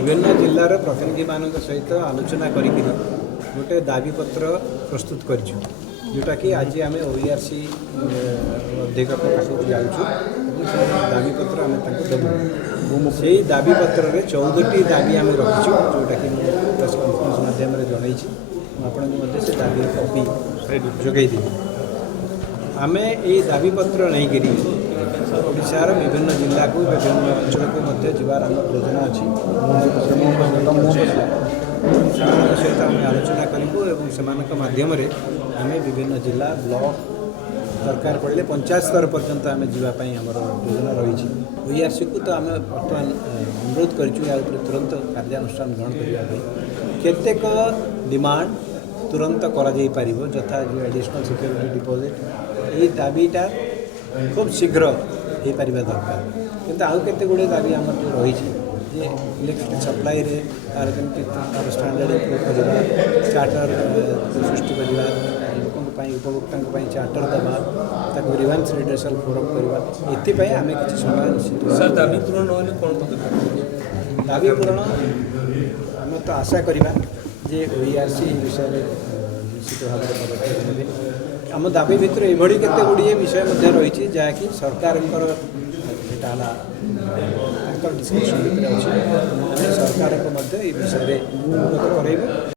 विभिन्न जिलार प्रतिनिधि मान सहित आलोचना करी गोटे दाबीपत्र प्रस्तुत कर जोटा कि आज आम ओईआरसी अध्यक्ष पाखक जाऊँ दाबीपत्र आम देवु से दाबीपत्र में 14टी दाबी आम रखीचु जोटा कि प्रेस कॉन्फ्रेंस माध्यम आपण से दाबी कॉपी जोगई दी आम ये दाबीपत्र नहीं करी ओडार विभिन्न जिला को विभिन्न अंचल को जीवार आम योजना अच्छी सहित आम आलोचना करूँ मध्यम आम विभिन्न जिला ब्लॉक दरकार पड़े पंचायत स्तर पर्यंत आम जावाई आम योजना रही ओईआरसी को तो आम बर्तमान अनुरोध कर तुरंत कार्यानुष्ठान ग्रहण करने केतेक डिमांड तुरंत कर यथा जो एडिशनल सिक्योरिटी डिपोजिट ये दाबीटा खूब शीघ्र हो पार दरकार किंतु आउ केते गुड़े दाबी आम जो रही जे इलेक्ट्रिक सप्लाई रे तार केमती तार स्टैंडर्ड इम्प्रूव करवा चार्टर सृष्टि करवा लोकों उपभोक्ता चार्टर देवा ताको रिवांस रिड्रेसल फोरम करवा एथिपाई आम किसी समाधान सर दाबी पूरण होने कौन दाबी पूरण आम तो आशा करवा जे ओईआरसी विषय निश्चित भाव में पदक्षेप नेबे आम दाबी भितर एभली केते गुड़िए विषय रही जहाँकि सरकार डिस्कसन भितर अच्छी सरकार को विषय अवगत कराइबे।